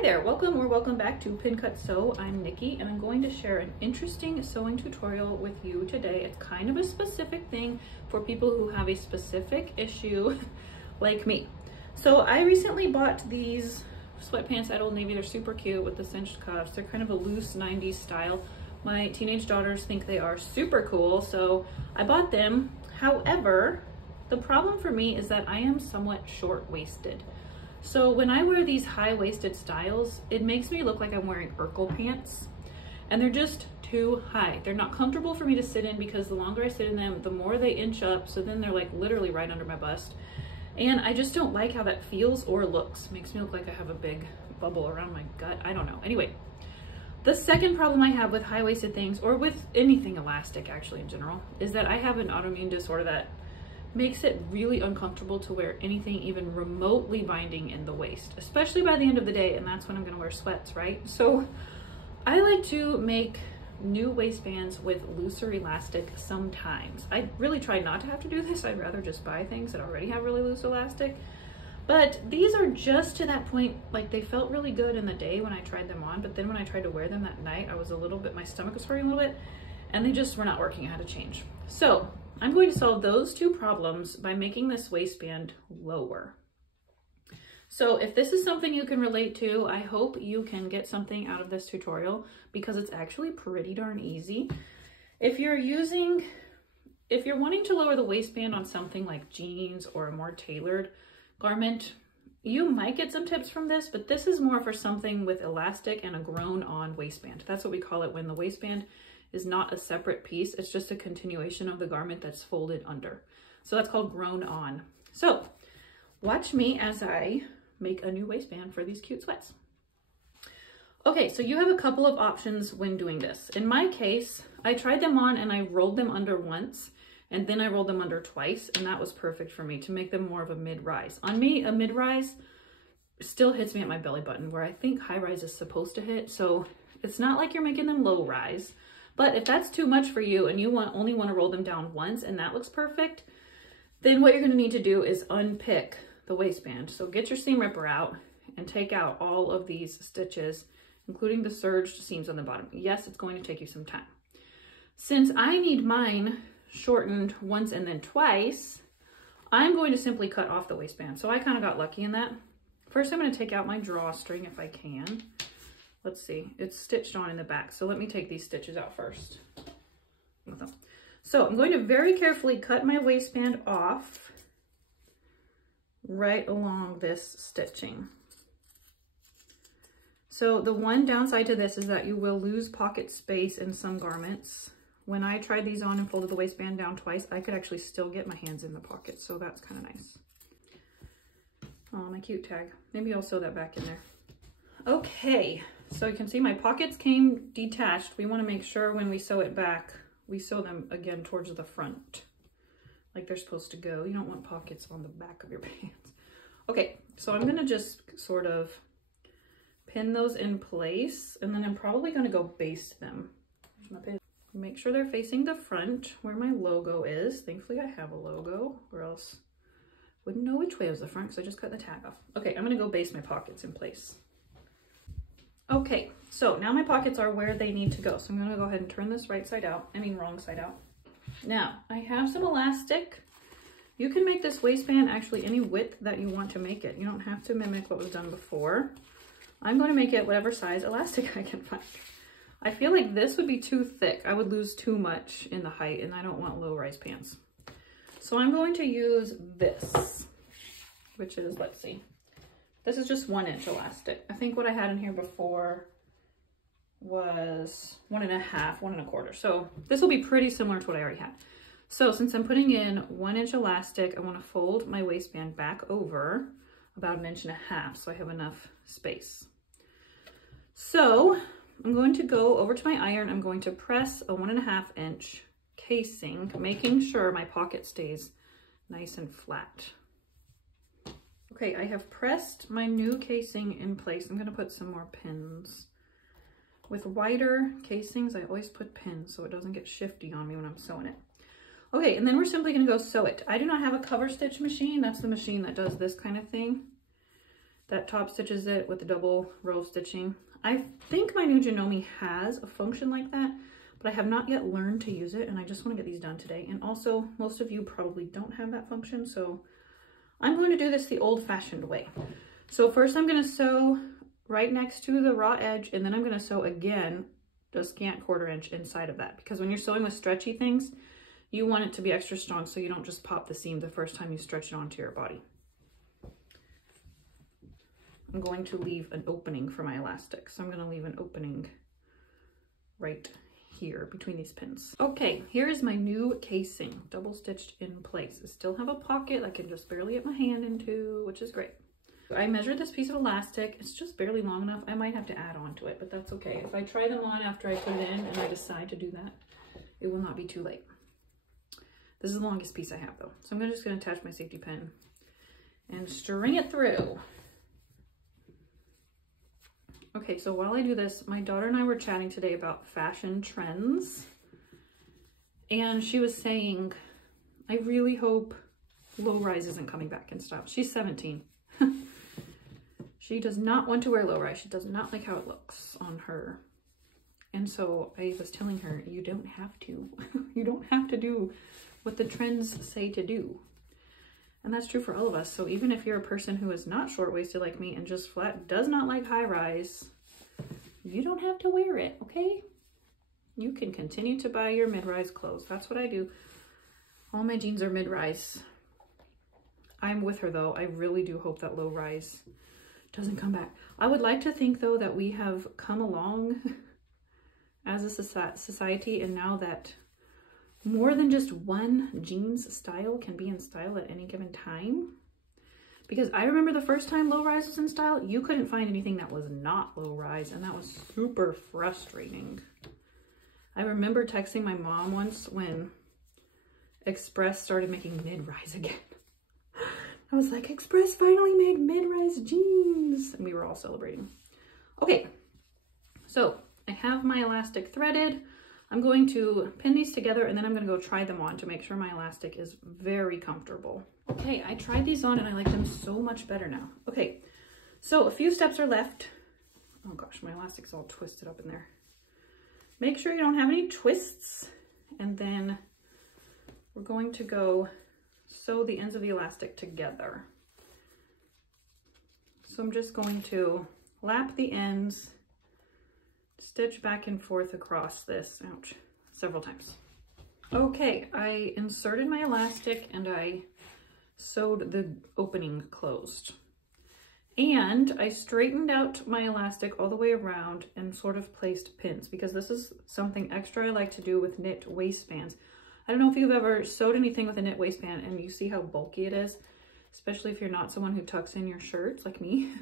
Hi there, welcome or welcome back to Pin Cut Sew. I'm Nikki and I'm going to share an interesting sewing tutorial with you today. It's kind of a specific thing for people who have a specific issue like me. So I recently bought these sweatpants at Old Navy. They're super cute with the cinched cuffs. They're kind of a loose 90s style. My teenage daughters think they are super cool, so I bought them. However, the problem for me is that I am somewhat short-waisted. So when I wear these high-waisted styles, it makes me look like I'm wearing Urkel pants, and they're just too high. They're not comfortable for me to sit in because the longer I sit in them, the more they inch up, so then they're like literally right under my bust. And I just don't like how that feels or looks. Makes me look like I have a big bubble around my gut. I don't know. Anyway, the second problem I have with high-waisted things, or with anything elastic actually in general, is that I have an autoimmune disorder that makes it really uncomfortable to wear anything even remotely binding in the waist, especially by the end of the day, and that's when I'm gonna wear sweats, right? So I like to make new waistbands with looser elastic sometimes. I really try not to have to do this. I'd rather just buy things that already have really loose elastic. But these are just to that point, like they felt really good in the day when I tried them on, but then when I tried to wear them that night, I was a little bit, my stomach was hurting a little bit, and they just were not working. I had to change. So I'm going to solve those two problems by making this waistband lower. So if this is something you can relate to, I hope you can get something out of this tutorial because it's actually pretty darn easy. If you're wanting to lower the waistband on something like jeans or a more tailored garment, you might get some tips from this, but this is more for something with elastic and a grown on waistband. That's what we call it when the waistband is not a separate piece. It's just a continuation of the garment that's folded under. So that's called grown on. So watch me as I make a new waistband for these cute sweats. Okay, so you have a couple of options when doing this. In my case, I tried them on and I rolled them under once, and then I rolled them under twice, and that was perfect for me to make them more of a mid-rise. On me, a mid-rise still hits me at my belly button, where I think high-rise is supposed to hit, so it's not like you're making them low-rise. But if that's too much for you and you only want to roll them down once and that looks perfect, then what you're going to need to do is unpick the waistband. So get your seam ripper out and take out all of these stitches, including the serged seams on the bottom. Yes, it's going to take you some time. Since I need mine shortened once and then twice, I'm going to simply cut off the waistband. So I kind of got lucky in that. First, I'm going to take out my drawstring if I can. Let's see, it's stitched on in the back. So let me take these stitches out first. So I'm going to very carefully cut my waistband off right along this stitching. So the one downside to this is that you will lose pocket space in some garments. When I tried these on and folded the waistband down twice, I could actually still get my hands in the pocket. So that's kind of nice. Oh, my cute tag. Maybe I'll sew that back in there. Okay. So you can see my pockets came detached. We want to make sure when we sew it back, we sew them again towards the front, like they're supposed to go. You don't want pockets on the back of your pants. Okay, so I'm going to just sort of pin those in place, and then I'm probably going to go baste them. Make sure they're facing the front where my logo is. Thankfully I have a logo, or else wouldn't know which way was the front because I just cut the tag off. Okay, I'm going to go baste my pockets in place. Okay, so now my pockets are where they need to go. So I'm gonna go ahead and turn this wrong side out. Now, I have some elastic. You can make this waistband actually any width that you want to make it. You don't have to mimic what was done before. I'm going to make it whatever size elastic I can find. I feel like this would be too thick. I would lose too much in the height, and I don't want low-rise pants. So I'm going to use this, which is, let's see. This is just 1 inch elastic. I think what I had in here before was 1.5, 1.25. So this will be pretty similar to what I already had. So since I'm putting in 1 inch elastic, I want to fold my waistband back over about 1.5 inches, so I have enough space. So I'm going to go over to my iron. I'm going to press a 1.5 inch casing, making sure my pocket stays nice and flat. Okay, I have pressed my new casing in place. I'm gonna put some more pins. With wider casings, I always put pins so it doesn't get shifty on me when I'm sewing it. Okay, and then we're simply gonna go sew it. I do not have a cover stitch machine. That's the machine that does this kind of thing. that top stitches it with the double row stitching. I think my new Janome has a function like that, but I have not yet learned to use it, and I just want to get these done today. And also, most of you probably don't have that function, so I'm going to do this the old-fashioned way. So first I'm going to sew right next to the raw edge, and then I'm going to sew again a scant 1/4 inch inside of that, because when you're sewing with stretchy things, you want it to be extra strong so you don't just pop the seam the first time you stretch it onto your body. I'm going to leave an opening for my elastic, so I'm going to leave an opening right here between these pins. Okay, here is my new casing, double stitched in place. I still have a pocket I can just barely get my hand into, which is great. I measured this piece of elastic. It's just barely long enough. I might have to add on to it, but that's okay. If I try them on after I put it in and I decide to do that, it will not be too late. This is the longest piece I have though. So I'm just gonna attach my safety pin and string it through. Okay, so while I do this, my daughter and I were chatting today about fashion trends, and she was saying, I really hope low rise isn't coming back in style. She's 17. She does not want to wear low rise. She does not like how it looks on her. And so I was telling her, you don't have to. You don't have to do what the trends say to do. And that's true for all of us. So even if you're a person who is not short-waisted like me and just flat does not like high rise, you don't have to wear it, okay? You can continue to buy your mid-rise clothes. That's what I do. All my jeans are mid-rise. I'm with her though. I really do hope that low rise doesn't come back. I would like to think though that we have come along as a society, and now that more than just one jeans style can be in style at any given time. Because I remember the first time low rise was in style, you couldn't find anything that was not low rise, and that was super frustrating. I remember texting my mom once when Express started making mid-rise again. I was like, Express finally made mid-rise jeans, and we were all celebrating. Okay, so I have my elastic threaded. I'm going to pin these together, and then I'm going to go try them on to make sure my elastic is very comfortable. Okay, I tried these on and I like them so much better now. Okay, so a few steps are left. Oh gosh, my elastic's all twisted up in there. Make sure you don't have any twists, and then we're going to go sew the ends of the elastic together. So I'm just going to lap the ends, stitch back and forth across this, ouch, several times. Okay, I inserted my elastic and I sewed the opening closed. And I straightened out my elastic all the way around and sort of placed pins, because this is something extra I like to do with knit waistbands. I don't know if you've ever sewed anything with a knit waistband and you see how bulky it is, especially if you're not someone who tucks in your shirts like me.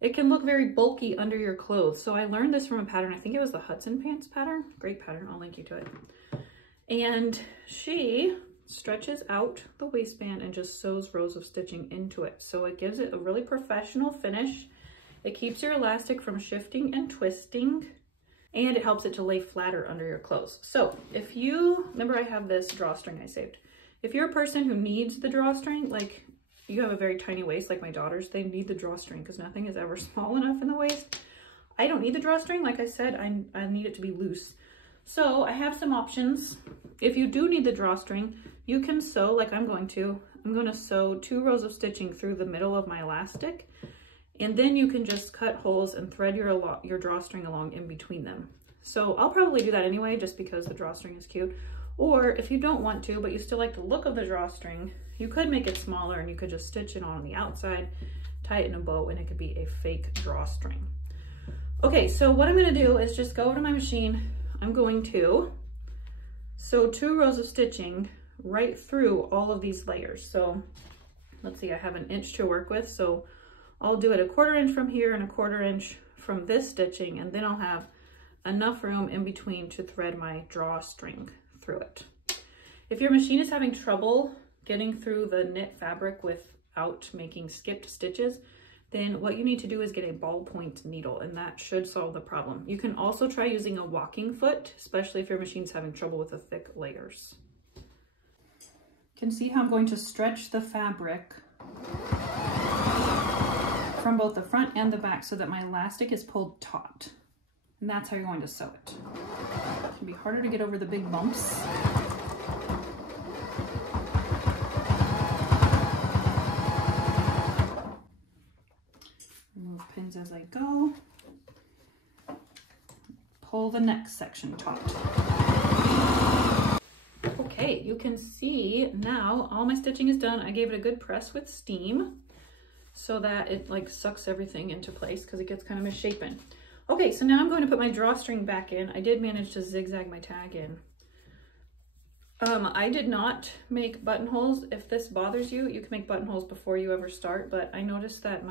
It can look very bulky under your clothes. So I learned this from a pattern. I think it was the Hudson Pants pattern. Great pattern. I'll link you to it. And she stretches out the waistband and just sews rows of stitching into it. So it gives it a really professional finish. It keeps your elastic from shifting and twisting, and it helps it to lay flatter under your clothes. So if you, remember I have this drawstring I saved. If you're a person who needs the drawstring, like you have a very tiny waist like my daughters, they need the drawstring because nothing is ever small enough in the waist. I don't need the drawstring. Like I said, I need it to be loose. So I have some options. If you do need the drawstring, you can sew like I'm going to. I'm going to sew 2 rows of stitching through the middle of my elastic, and then you can just cut holes and thread your drawstring along in between them. So I'll probably do that anyway, just because the drawstring is cute. Or if you don't want to, but you still like the look of the drawstring, you could make it smaller and you could just stitch it on the outside, tie it in a bow, and it could be a fake drawstring. Okay, so what I'm going to do is just go over to my machine. I'm going to sew 2 rows of stitching right through all of these layers. So let's see, I have 1 inch to work with. So I'll do it 1/4 inch from here and 1/4 inch from this stitching, and then I'll have enough room in between to thread my drawstring through it. If your machine is having trouble getting through the knit fabric without making skipped stitches, then what you need to do is get a ballpoint needle, and that should solve the problem. You can also try using a walking foot, especially if your machine's having trouble with the thick layers. You can see how I'm going to stretch the fabric from both the front and the back so that my elastic is pulled taut. And that's how you're going to sew it. It can be harder to get over the big bumps. Remove pins as I go. Pull the next section taut. Okay, you can see now all my stitching is done. I gave it a good press with steam so that it like sucks everything into place because it gets kind of misshapen. Okay, so now I'm going to put my drawstring back in. I did manage to zigzag my tag in. I did not make buttonholes. If this bothers you, you can make buttonholes before you ever start, but I noticed that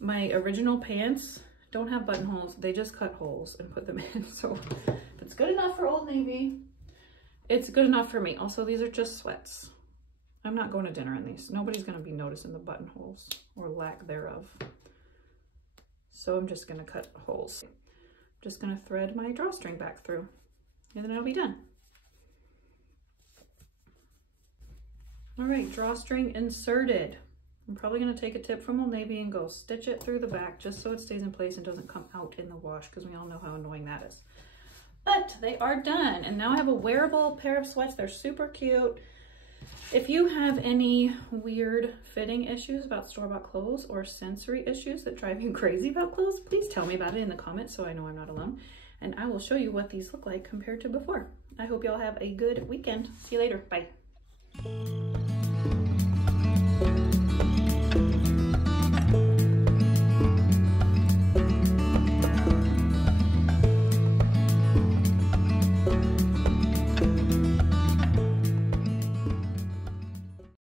my original pants don't have buttonholes. They just cut holes and put them in. So if it's good enough for Old Navy, it's good enough for me. Also, these are just sweats. I'm not going to dinner in these. Nobody's going to be noticing the buttonholes or lack thereof. So I'm just going to cut holes. I'm just going to thread my drawstring back through and then I'll be done. All right, drawstring inserted. I'm probably going to take a tip from Old Navy and go stitch it through the back just so it stays in place and doesn't come out in the wash because we all know how annoying that is. But they are done, and now I have a wearable pair of sweats. They're super cute. If you have any weird fitting issues about store-bought clothes or sensory issues that drive you crazy about clothes, please tell me about it in the comments so I know I'm not alone. And I will show you what these look like compared to before. I hope y'all have a good weekend. See you later. Bye.